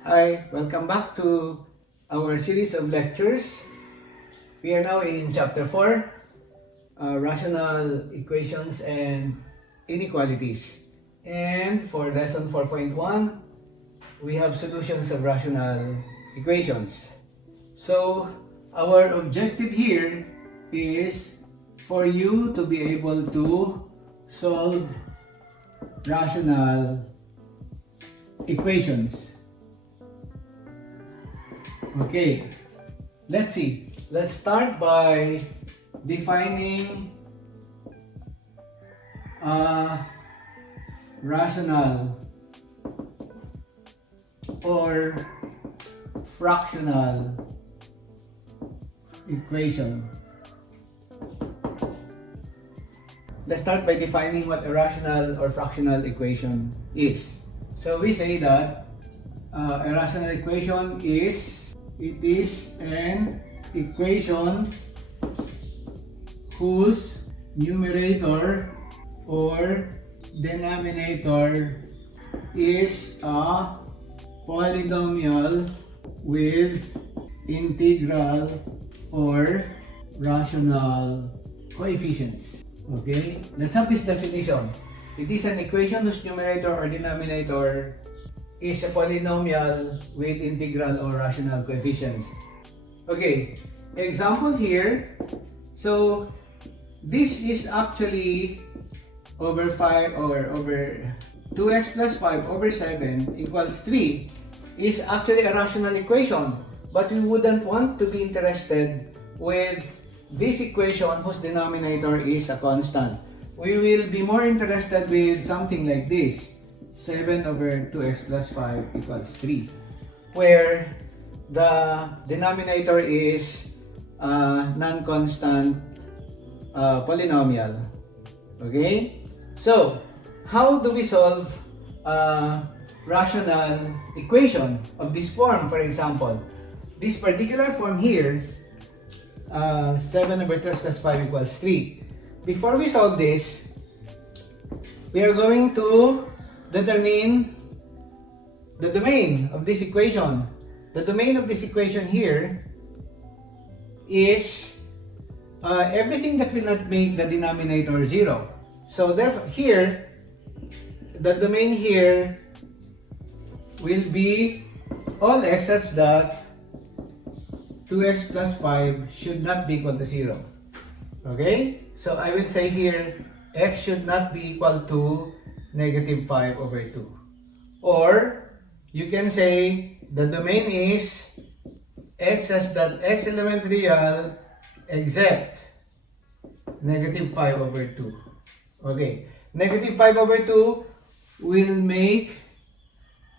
Hi, welcome back to our series of lectures. We are now in Chapter 4, Rational Equations and Inequalities. And for Lesson 4.1, we have solutions of rational equations. So, our objective here is for you to be able to solve rational equations. Okay, let's see. Let's start by defining a rational or fractional equation. Let's start by defining what a rational or fractional equation is. So we say that a rational equation is an equation whose numerator or denominator is a polynomial with integral or rational coefficients. Okay, let's have this definition. It is an equation whose numerator or denominator is a polynomial with integral or rational coefficients. Okay, example here. So this is actually over 5 or over 2x plus 5 over 7 equals 3 is actually a rational equation, but we wouldn't want to be interested with this equation whose denominator is a constant. We will be more interested with something like this. 7 over 2x plus 5 equals 3, where the denominator is a non-constant polynomial. Okay? So, how do we solve a rational equation of this form, for example? This particular form here, 7 over 2x plus 5 equals 3. Before we solve this, we are going to determine the domain of this equation. The domain of this equation here is everything that will not make the denominator 0. So therefore here, the domain here will be all x such that 2x plus 5 should not be equal to 0. Okay? So I will say here, x should not be equal to negative 5 over 2. Or you can say the domain is x such that x element real except negative 5 over 2. Okay, negative 5 over 2 will make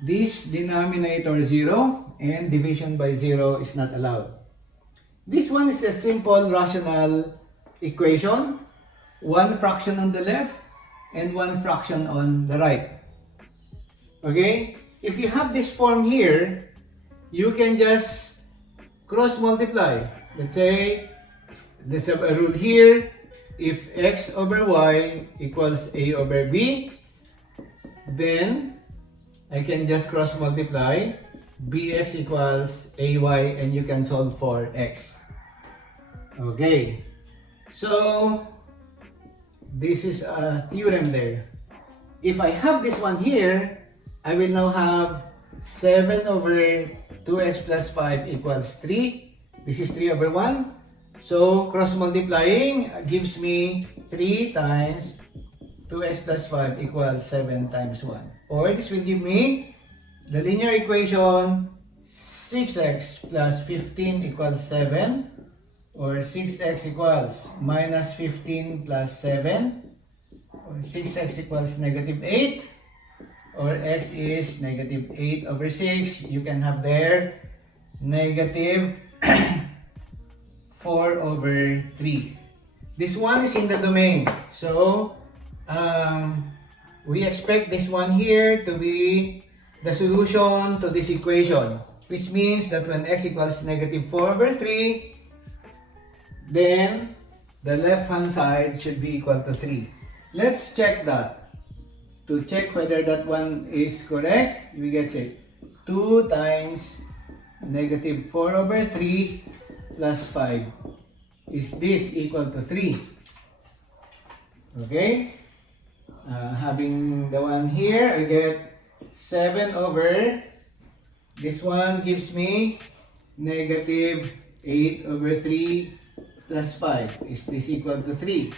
this denominator 0 and division by 0 is not allowed. This one is a simple rational equation, one fraction on the left and one fraction on the right. Okay? If you have this form here, you can just cross multiply. Let's say, let's have a rule here. If x over y equals a over b, then I can just cross multiply. Bx equals ay and you can solve for x. Okay. So, this is a theorem there. If I have this one here, I will now have 7 over 2x plus 5 equals 3. This is 3 over 1. So, cross multiplying gives me 3 times 2x plus 5 equals 7 times 1. Or this will give me the linear equation 6x plus 15 equals 7. Or 6x equals minus 15 plus 7, or 6x equals negative 8, or x is negative 8 over 6. You can have there negative 4 over 3. This one is in the domain. So, we expect this one here to be the solution to this equation, which means that when x equals negative 4 over 3, then the left hand side should be equal to 3. Let's check that. To check whether that one is correct, we get it. 2 times negative 4 over 3 plus 5. Is this equal to 3? Okay? Having the one here, I get 7 over, this one gives me negative 8 over 3 plus 5. Is this equal to 3?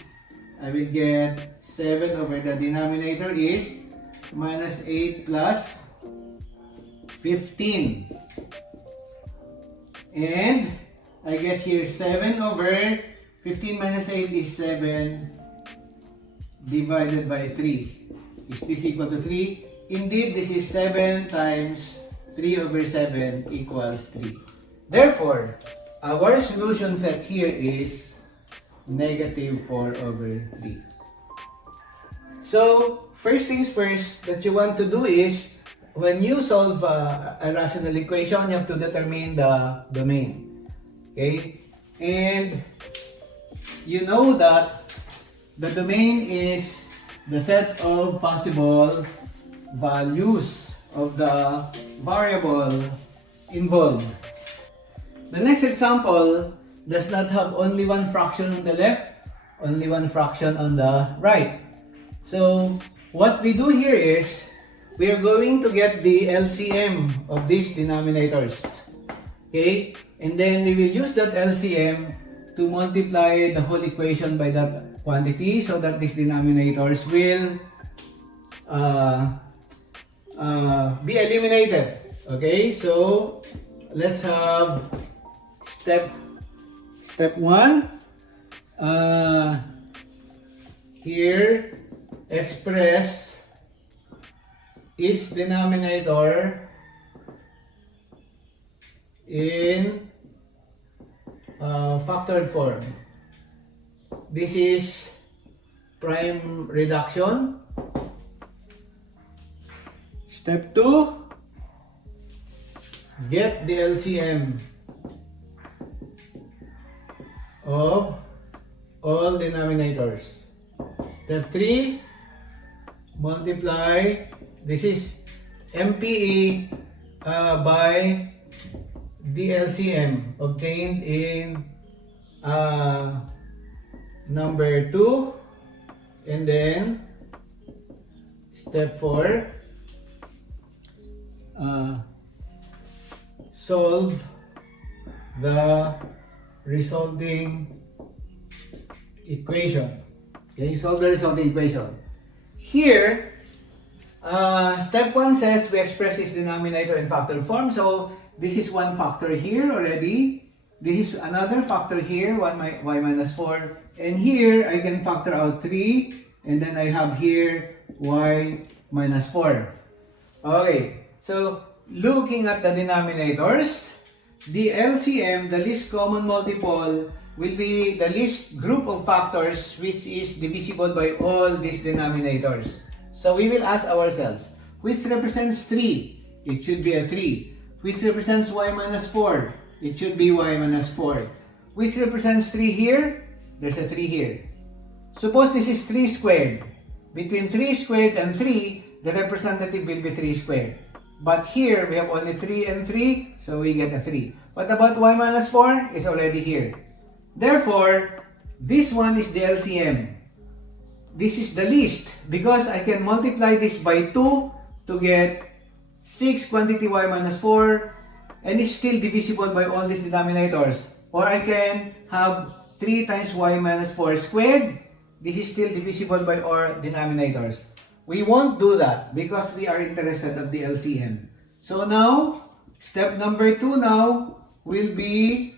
I will get 7 over the denominator is minus 8 plus 15. And I get here 7 over 15 minus 8 is 7 divided by 3. Is this equal to 3? Indeed, this is 7 times 3 over 7 equals 3. Therefore, our solution set here is negative 4 over 3. So, first things first that you want to do is, when you solve a rational equation, you have to determine the domain. Okay? And you know that the domain is the set of possible values of the variable involved. The next example does not have only one fraction on the left, only one fraction on the right. So what we do here is, we are going to get the LCM of these denominators. Okay? And then we will use that LCM to multiply the whole equation by that quantity so that these denominators will be eliminated. Okay? So let's have step 1. Here, express each denominator in factored form. This is prime reduction. Step 2, get the LCM of all denominators. Step 3, multiply, this is MPE by the LCM obtained in number 2. And then step 4, solve the resulting equation. Okay, solve the resulting equation. Here, step 1 says we express this denominator in factored form. So this is one factor here already. This is another factor here, y minus 4. And here, I can factor out 3. And then I have here y minus 4. Okay, so looking at the denominators, the LCM, the least common multiple, will be the least group of factors which is divisible by all these denominators. So we will ask ourselves, which represents 3? It should be a 3. Which represents y minus 4? It should be y minus 4. Which represents 3 here? There's a 3 here. Suppose this is 3 squared. Between 3 squared and 3, the representative will be 3 squared. But here, we have only 3 and 3, so we get a 3. What about y minus 4? It's already here. Therefore, this one is the LCM. This is the least, because I can multiply this by 2 to get 6 quantity y minus 4, and it's still divisible by all these denominators. Or I can have 3 times y minus 4 squared. This is still divisible by all denominators. We won't do that because we are interested in the LCM. So now, step number 2 now will be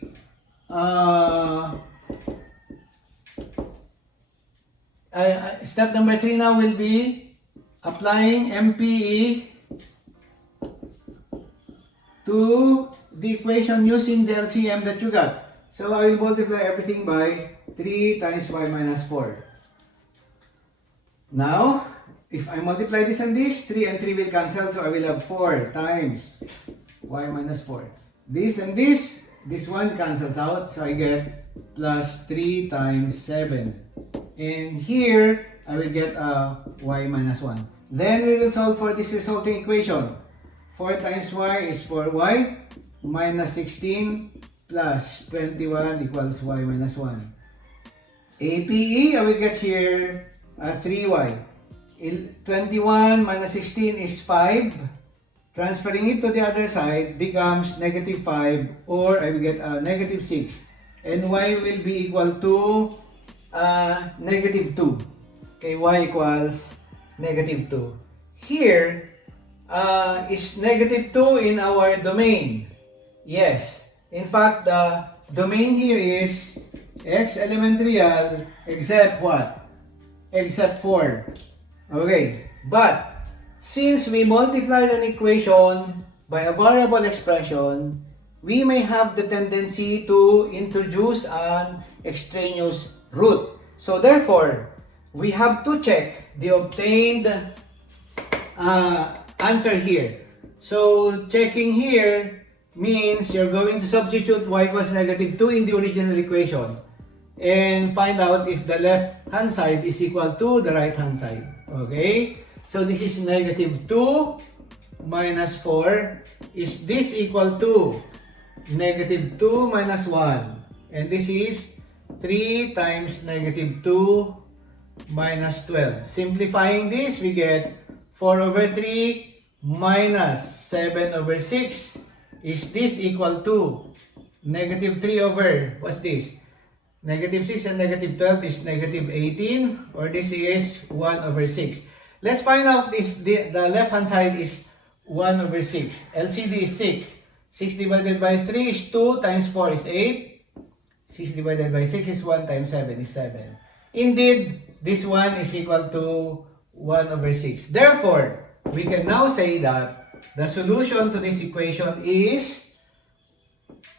step number 3 now will be applying MPE to the equation using the LCM that you got. So I will multiply everything by 3 times y minus 4. Now, if I multiply this and this, 3 and 3 will cancel, so I will have 4 times y minus 4. This and this one cancels out, so I get plus 3 times 7. And here, I will get y minus 1. Then we will solve for this resulting equation. 4 times y is 4y minus 16 plus 21 equals y minus 1. APE, I will get here 3y. 21 minus 16 is 5. Transferring it to the other side becomes negative 5, or I will get negative 6. And y will be equal to negative 2. Okay, y equals negative 2. Here is negative 2 in our domain. Yes. In fact, the domain here is x element real except what? Except 4. Okay. But since we multiplied an equation by a variable expression, we may have the tendency to introduce an extraneous root. So therefore, we have to check the obtained answer here. So checking here means you're going to substitute y equals negative 2 in the original equation and find out if the left hand side is equal to the right hand side. Okay? So this is negative 2 minus 4. Is this equal to negative 2 minus 1? And this is 3 times negative 2 minus 12. Simplifying this, we get 4 over 3 minus 7 over 6. Is this equal to negative 3 over, what's this? Negative 6 and negative 12 is negative 18, or this is 1 over 6. Let's find out if the left hand side is 1 over 6. LCD is 6. 6 divided by 3 is 2 times 4 is 8. 6 divided by 6 is 1 times 7 is 7. Indeed, this one is equal to 1 over 6. Therefore, we can now say that the solution to this equation is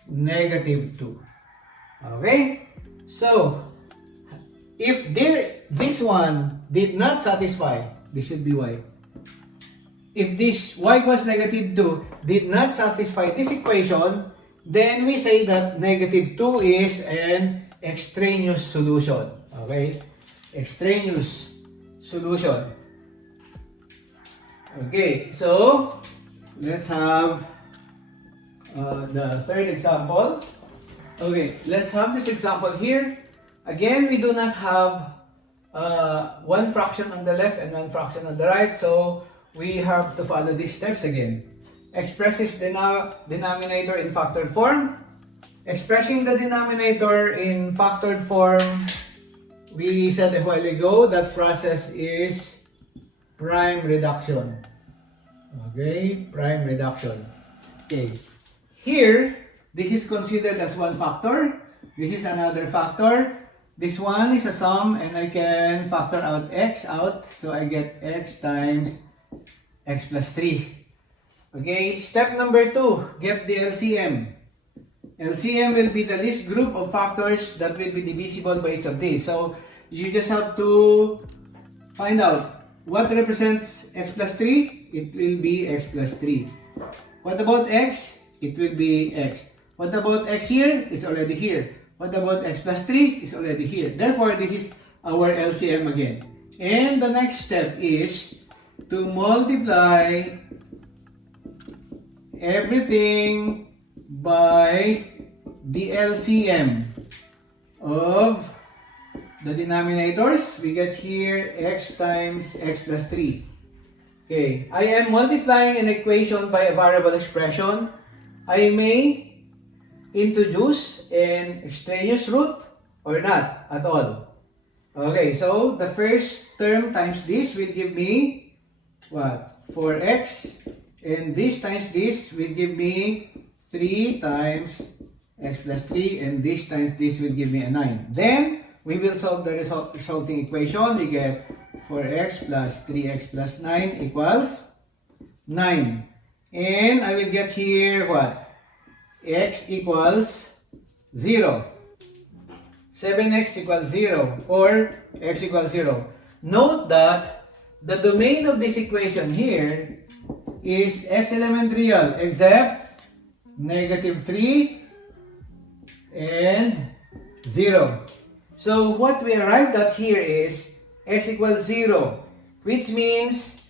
negative 2. Okay? So, if this one did not satisfy, this should be y. If this y equals negative 2 did not satisfy this equation, then we say that negative 2 is an extraneous solution. Okay? Extraneous solution. Okay, so let's have the third example. Okay, let's have this example here. Again, we do not have one fraction on the left and one fraction on the right, so we have to follow these steps again. Express this denominator in factored form. Expressing the denominator in factored form, we said a while ago that process is prime reduction. Okay, prime reduction. Okay, here, this is considered as one factor. This is another factor. This one is a sum, and I can factor out x out. So I get x times x plus 3. Okay, step number 2, get the LCM. LCM will be the least group of factors that will be divisible by each of these. So you just have to find out what represents x plus 3. It will be x plus 3. What about x? It will be x. What about x here? It's already here. What about x plus 3? It's already here. Therefore, this is our LCM again. And the next step is to multiply everything by the LCM of the denominators. We get here x times x plus 3. Okay, I am multiplying an equation by a variable expression. I may introduce an extraneous root or not at all. Okay, so the first term times this will give me what? 4x, and this times this will give me 3 times x plus 3, and this times this will give me a 9. Then we will solve the resulting equation. We get 4x plus 3x plus 9 equals 9. And I will get here what? X equals 0. 7x equals 0, or x equals 0. Note that the domain of this equation here is x element real except negative 3 and 0. So what we arrived at here is x equals 0, which means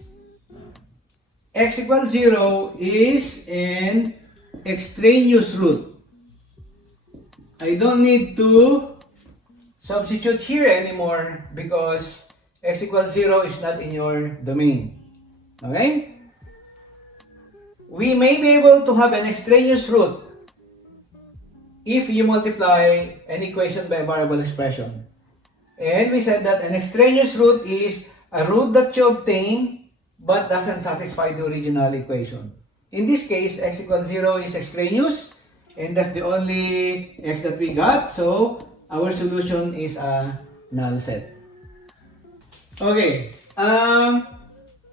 x equals 0 is an extraneous root. I don't need to substitute here anymore because x equals 0 is not in your domain. Okay? We may be able to have an extraneous root if you multiply an equation by a variable expression. And we said that an extraneous root is a root that you obtain but doesn't satisfy the original equation. In this case, x equals 0 is extraneous, and that's the only x that we got, so our solution is a null set. Okay,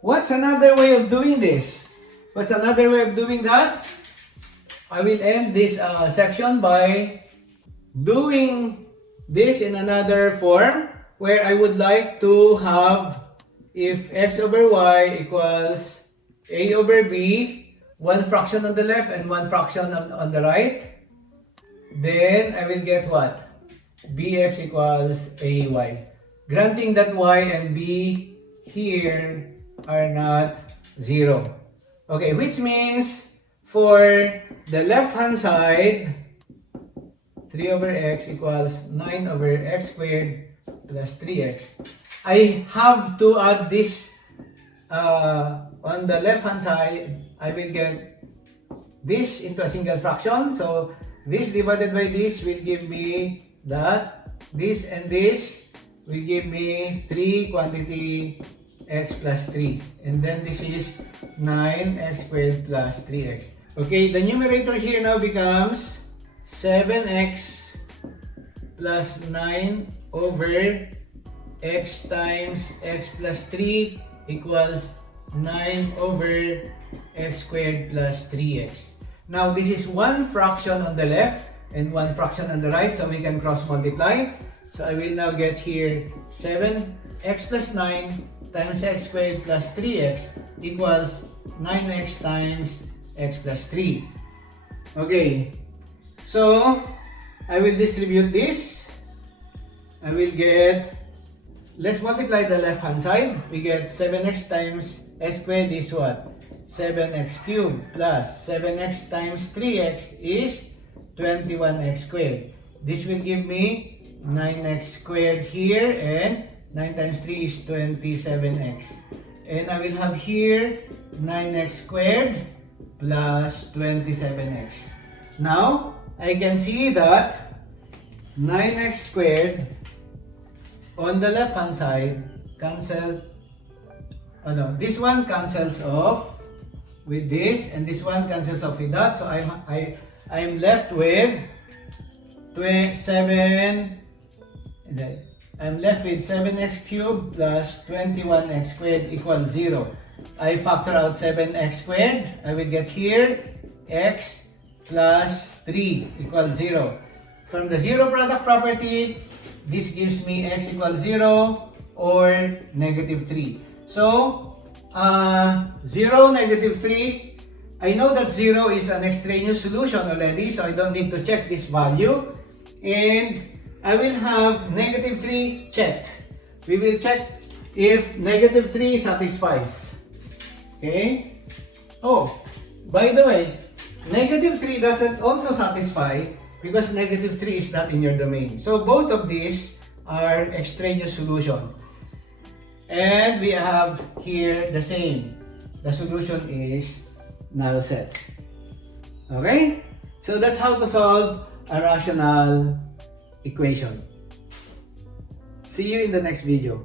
what's another way of doing this? What's another way of doing that? I will end this section by doing this in another form where I would like to have if x over y equals a over b, one fraction on the left and one fraction on the right, then I will get what? Bx equals ay. Granting that y and b here are not 0. Okay, which means for the left hand side, 3 over x equals 9 over x squared plus 3x. I have to add this on the left hand side. I will get this into a single fraction. So this divided by this will give me that. This and this will give me 3 quantity x plus 3. And then this is 9x squared plus 3x. Okay, the numerator here now becomes 7x plus 9 over x times x plus 3 equals 9 over x squared plus 3x. Now this is one fraction on the left and one fraction on the right, so we can cross multiply. So I will now get here 7x plus 9 times x squared plus 3x equals 9x times x plus 3. Okay, so I will distribute this. I will get, let's multiply the left hand side. We get 7x times x squared is what? 7x cubed plus 7x times 3x is 21x squared. This will give me 9x squared here, and 9 times 3 is 27x. And I will have here 9x squared plus 27x. Now, I can see that 9x squared on the left hand side cancel. This one cancels off with this, and this one cancels off with that. So I'm left with 7x cubed plus 21x squared equals 0. I factor out 7x squared. I will get here x plus 3 equals 0. From the zero product property, this gives me x equals 0 or negative 3. So, 0, negative 3. I know that 0 is an extraneous solution already, so I don't need to check this value. And I will have negative 3 checked. We will check if negative 3 satisfies. Okay? Oh, by the way, negative 3 doesn't also satisfy because negative 3 is not in your domain. So both of these are extraneous solutions. And we have here the same. The solution is null set. Okay? So that's how to solve a rational equation. See you in the next video.